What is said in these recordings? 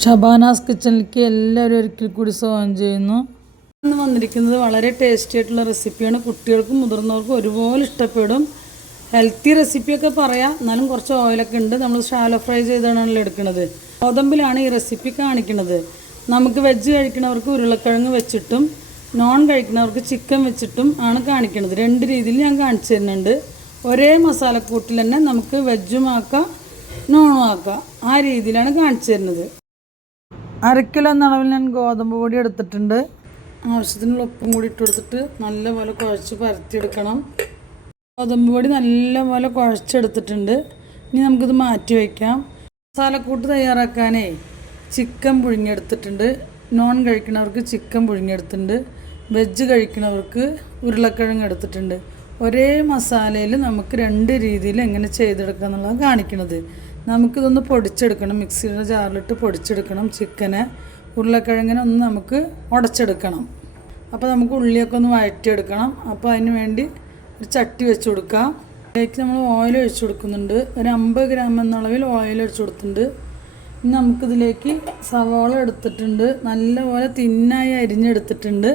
ഷബാനാസ് കിച്ചണിലേക്ക് എല്ലാവരും ഒരിക്കൽ കൂടി സ്വാഗതം ചെയ്യുന്നു. ഇന്ന് വന്നിരിക്കുന്നത് വളരെ ടേസ്റ്റി ആയിട്ടുള്ള റെസിപ്പിയാണ്. കുട്ടികൾക്കും മുതിർന്നവർക്കും ഒരുപോലെ ഇഷ്ടപ്പെടും. ഹെൽത്തി റെസിപ്പിയൊക്കെ പറയാം, എന്നാലും കുറച്ച് ഓയിലൊക്കെ ഉണ്ട്. നമ്മൾ ഷാലോ ഫ്രൈ ചെയ്താണല്ലോ എടുക്കുന്നത്. ഗോതമ്പിലാണ് ഈ റെസിപ്പി കാണിക്കുന്നത്. നമുക്ക് വെജ് കഴിക്കുന്നവർക്ക് ഉരുളക്കിഴങ്ങ് വെച്ചിട്ടും നോൺ കഴിക്കുന്നവർക്ക് ചിക്കൻ വെച്ചിട്ടും ആണ് കാണിക്കുന്നത്. രണ്ട് രീതിയിൽ ഞാൻ കാണിച്ചു തരുന്നുണ്ട്. ഒരേ മസാലക്കൂട്ടിൽ തന്നെ നമുക്ക് വെജും ആക്കാം നോണും ആക്കാം. ആ രീതിയിലാണ് കാണിച്ചു തരുന്നത്. 1 കിലോ എന്ന അളവിൽ ഞാൻ ഗോതമ്പ് പൊടി എടുത്തിട്ടുണ്ട്. ആവശ്യത്തിനുള്ള ഉപ്പും കൂടി ഇട്ട് കൊടുത്തിട്ട് നല്ലപോലെ കുഴച്ച് പരത്തിയെടുക്കണം. ഗോതമ്പ് പൊടി നല്ലപോലെ കുഴച്ചെടുത്തിട്ടുണ്ട്. ഇനി നമുക്കിത് മാറ്റി വയ്ക്കാം. മസാലക്കൂട്ട് തയ്യാറാക്കാനേ ചിക്കൻ പുഴുങ്ങിയെടുത്തിട്ടുണ്ട്. നോൺ കഴിക്കുന്നവർക്ക് ചിക്കൻ പുഴുങ്ങിയെടുത്തിട്ടുണ്ട്. വെജ് കഴിക്കുന്നവർക്ക് ഉരുളക്കിഴങ്ങ് എടുത്തിട്ടുണ്ട്. ഒരേ മസാലയിൽ നമുക്ക് 2 രീതിയിൽ എങ്ങനെ ചെയ്തെടുക്കുക എന്നുള്ളത് കാണിക്കുന്നത്. നമുക്കിതൊന്ന് പൊടിച്ചെടുക്കണം. മിക്സിയുടെ ജാറിലിട്ട് പൊടിച്ചെടുക്കണം. ചിക്കനെ ഉരുളക്കിഴങ്ങിനെ ഒന്ന് നമുക്ക് ഉടച്ചെടുക്കണം. അപ്പോൾ നമുക്ക് ഉള്ളിയൊക്കെ ഒന്ന് വഴറ്റിയെടുക്കണം. അപ്പോൾ അതിന് വേണ്ടി ഒരു ചട്ടി വെച്ച് കൊടുക്കാം. അതിലേക്ക് നമ്മൾ ഓയിൽ ഒഴിച്ച് കൊടുക്കുന്നുണ്ട്. ഒരു 50 ഗ്രാം എന്ന അളവിൽ ഓയിൽ ഒഴിച്ച് കൊടുത്തിട്ടുണ്ട്. ഇനി നമുക്കിതിലേക്ക് സവാള എടുത്തിട്ടുണ്ട്. നല്ലപോലെ തിന്നായി അരിഞ്ഞെടുത്തിട്ടുണ്ട്.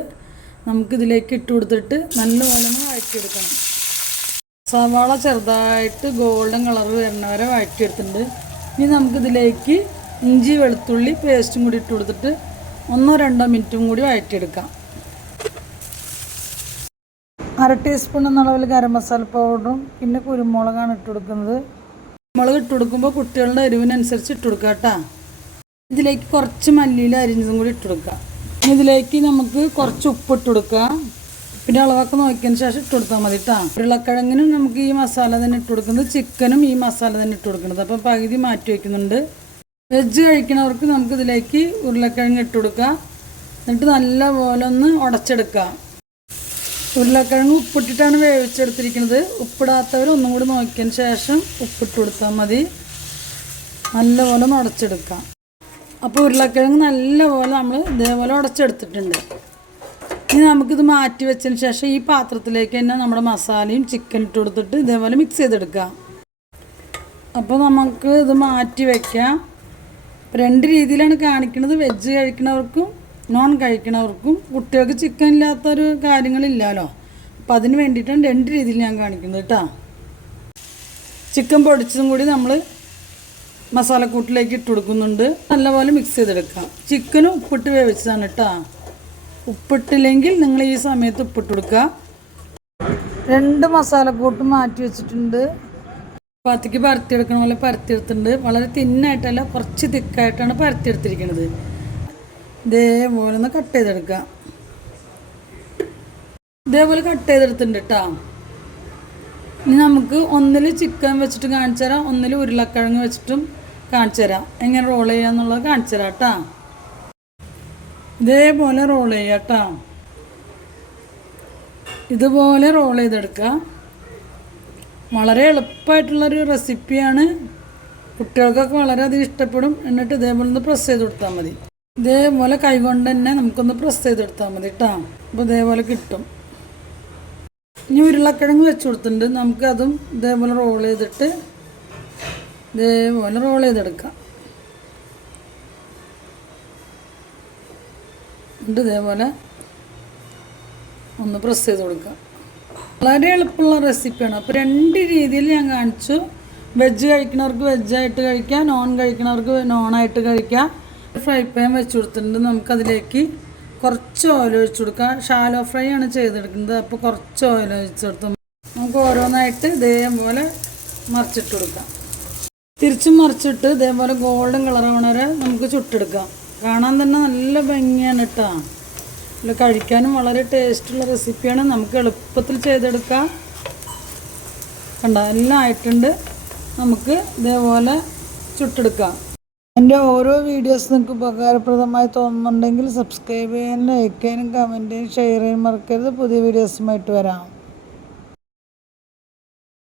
നമുക്കിതിലേക്ക് ഇട്ട് കൊടുത്തിട്ട് നല്ലപോലെ ഒന്ന് വഴറ്റിയെടുക്കണം. സവാള ചെറുതായിട്ട് ഗോൾഡൻ കളർ വരുന്നവരെ വഴറ്റിയെടുത്തിട്ടുണ്ട്. ഇനി നമുക്കിതിലേക്ക് ഇഞ്ചി വെളുത്തുള്ളി പേസ്റ്റും കൂടി ഇട്ട് കൊടുത്തിട്ട് 1-2 മിനിറ്റും കൂടി വഴറ്റിയെടുക്കാം. 1/2 ടീസ്പൂൺ എന്ന അളവിൽ ഗരം മസാല പൗഡറും പിന്നെ കുരുമുളകാണ് ഇട്ട് കൊടുക്കുന്നത്. കുരുമുളക് ഇട്ട് കൊടുക്കുമ്പോൾ കുട്ടികളുടെ എരിവിനനുസരിച്ച് ഇട്ട് കൊടുക്കുക കേട്ടോ. ഇതിലേക്ക് കുറച്ച് മല്ലിയില അരിഞ്ഞതും കൂടി ഇട്ട് കൊടുക്കുക. ഇതിലേക്ക് നമുക്ക് കുറച്ച് ഉപ്പിട്ട് കൊടുക്കുക. പിന്നെ അളവൊക്കെ നോക്കിയതിന് ശേഷം ഇട്ട് കൊടുത്താൽ മതി കേട്ടോ. ഉരുളക്കിഴങ്ങിനും നമുക്ക് ഈ മസാല തന്നെ ഇട്ട് കൊടുക്കുന്നത്, ചിക്കനും ഈ മസാല തന്നെ ഇട്ട് കൊടുക്കുന്നത്. അപ്പോൾ പകുതി മാറ്റി വയ്ക്കുന്നുണ്ട്. വെജ് കഴിക്കുന്നവർക്ക് നമുക്കിതിലേക്ക് ഉരുളക്കിഴങ്ങ് ഇട്ട് കൊടുക്കുക. എന്നിട്ട് നല്ലപോലെ ഒന്ന് ഉടച്ചെടുക്കുക. ഉരുളക്കിഴങ്ങ് ഉപ്പിട്ടിട്ടാണ് വേവിച്ചെടുത്തിരിക്കുന്നത്. ഉപ്പിടാത്തവർ ഒന്നും കൂടി നോക്കിയതിന് ശേഷം ഉപ്പിട്ട് കൊടുത്താൽ മതി. നല്ലപോലെ ഒന്ന് ഉടച്ചെടുക്കാം. അപ്പോൾ ഉരുളക്കിഴങ്ങ് നല്ലപോലെ നമ്മൾ ഇതേപോലെ ഉടച്ചെടുത്തിട്ടുണ്ട്. ഇനി നമുക്കിത് മാറ്റി വെച്ചതിന് ശേഷം ഈ പാത്രത്തിലേക്ക് തന്നെ നമ്മുടെ മസാലയും ചിക്കൻ ഇട്ട് കൊടുത്തിട്ട് ഇതേപോലെ മിക്സ് ചെയ്തെടുക്കാം. അപ്പോൾ നമുക്ക് ഇത് മാറ്റി വയ്ക്കാം. 2 രീതിയിലാണ് കാണിക്കുന്നത്. വെജ് കഴിക്കുന്നവർക്കും നോൺ കഴിക്കുന്നവർക്കും. കുട്ടികൾക്ക് ചിക്കൻ ഇല്ലാത്തൊരു കാര്യങ്ങളില്ലല്ലോ. അപ്പം അതിന് വേണ്ടിയിട്ടാണ് 2 രീതിയിൽ ഞാൻ കാണിക്കുന്നത് കേട്ടോ. ചിക്കൻ പൊടിച്ചതും കൂടി നമ്മൾ മസാലക്കൂട്ടിലേക്ക് ഇട്ട് കൊടുക്കുന്നുണ്ട്. നല്ലപോലെ മിക്സ് ചെയ്തെടുക്കാം. ചിക്കനും ഉപ്പിട്ട് വേവിച്ചതാണ് കേട്ടോ. ഉപ്പിട്ടില്ലെങ്കിൽ നിങ്ങൾ ഈ സമയത്ത് ഉപ്പിട്ട് കൊടുക്കുക. 2 മസാലക്കൂട്ടും മാറ്റി വെച്ചിട്ടുണ്ട്. ചപ്പാത്തിക്ക് പരത്തിയെടുക്കണ പോലെ പരത്തിയെടുത്തിട്ടുണ്ട്. വളരെ തിന്നായിട്ടല്ല, കുറച്ച് തിക്കായിട്ടാണ് പരത്തിയെടുത്തിരിക്കുന്നത്. ഇതേപോലെ ഒന്ന് കട്ട് ചെയ്തെടുക്കുക. ഇതേപോലെ കട്ട് ചെയ്തെടുത്തിട്ടുണ്ട് കേട്ടോ. ഇനി നമുക്ക് ഒന്നിൽ ചിക്കൻ വെച്ചിട്ട് കാണിച്ചു തരാം, ഒന്നിൽ ഉരുളക്കിഴങ്ങ് വെച്ചിട്ടും കാണിച്ചു തരാം. എങ്ങനെ റോൾ ചെയ്യുക എന്നുള്ളത് കാണിച്ചു തരാം കേട്ടോ. ഇതേപോലെ റോൾ ചെയ്യുക കേട്ടോ. ഇതുപോലെ റോൾ ചെയ്തെടുക്കുക. വളരെ എളുപ്പമായിട്ടുള്ളൊരു റെസിപ്പിയാണ്. കുട്ടികൾക്കൊക്കെ വളരെയധികം ഇഷ്ടപ്പെടും. എന്നിട്ട് ഇതേപോലെ ഒന്ന് പ്രസ് ചെയ്ത് കൊടുത്താൽ മതി. ഇതേപോലെ കൈകൊണ്ട് തന്നെ നമുക്കൊന്ന് പ്രസ് ചെയ്തെടുത്താൽ മതി കേട്ടോ. അപ്പോൾ ഇതേപോലെ കിട്ടും. ഇനി ഉരുളക്കിഴങ്ങ് വെച്ച് കൊടുത്തിട്ടുണ്ട്. നമുക്കതും ഇതേപോലെ റോൾ ചെയ്തിട്ട് ഇതേപോലെ റോൾ ചെയ്തെടുക്കാം. എന്നിട്ട് ഇതേപോലെ ഒന്ന് പ്രസ് ചെയ്ത് കൊടുക്കുക. വളരെ എളുപ്പമുള്ള റെസിപ്പിയാണ്. അപ്പോൾ 2 രീതിയിൽ ഞാൻ കാണിച്ചു. വെജ് കഴിക്കുന്നവർക്ക് വെജായിട്ട് കഴിക്കാം, നോൺ കഴിക്കുന്നവർക്ക് നോണായിട്ട് കഴിക്കാം. ഫ്രൈ പാൻ വെച്ച് കൊടുത്തിട്ടുണ്ട്. നമുക്കതിലേക്ക് കുറച്ച് ഓയിൽ ഒഴിച്ച് കൊടുക്കാം. ഷാലോ ഫ്രൈ ആണ് ചെയ്തെടുക്കുന്നത്. അപ്പോൾ കുറച്ച് ഓയിൽ ഒഴിച്ച് കൊടുത്ത് നമുക്ക് ഓരോന്നായിട്ട് ഇതേപോലെ മറിച്ചിട്ട് കൊടുക്കാം. തിരിച്ചും മറിച്ചിട്ട് ഇതേപോലെ ഗോൾഡൻ കളറാവണ വരെ നമുക്ക് ചുട്ടെടുക്കാം. കാണാൻ തന്നെ നല്ല ഭംഗിയാണ് കേട്ടോ. അല്ല, കഴിക്കാനും വളരെ ടേസ്റ്റുള്ള റെസിപ്പിയാണ്. നമുക്ക് എളുപ്പത്തിൽ ചെയ്തെടുക്കാം. കണ്ട എല്ലാം ആയിട്ടുണ്ട്. നമുക്ക് ഇതേപോലെ ചുട്ടെടുക്കാം. എൻ്റെ ഓരോ വീഡിയോസ് നിങ്ങൾക്ക് ഉപകാരപ്രദമായി തോന്നുന്നുണ്ടെങ്കിൽ സബ്സ്ക്രൈബ് ചെയ്യാനും ലൈക്ക് ചെയ്യാനും കമൻറ്റ് ചെയ്യാനും ഷെയർ ചെയ്യാനും മറക്കരുത്. പുതിയ വീഡിയോസുമായിട്ട് വരാം.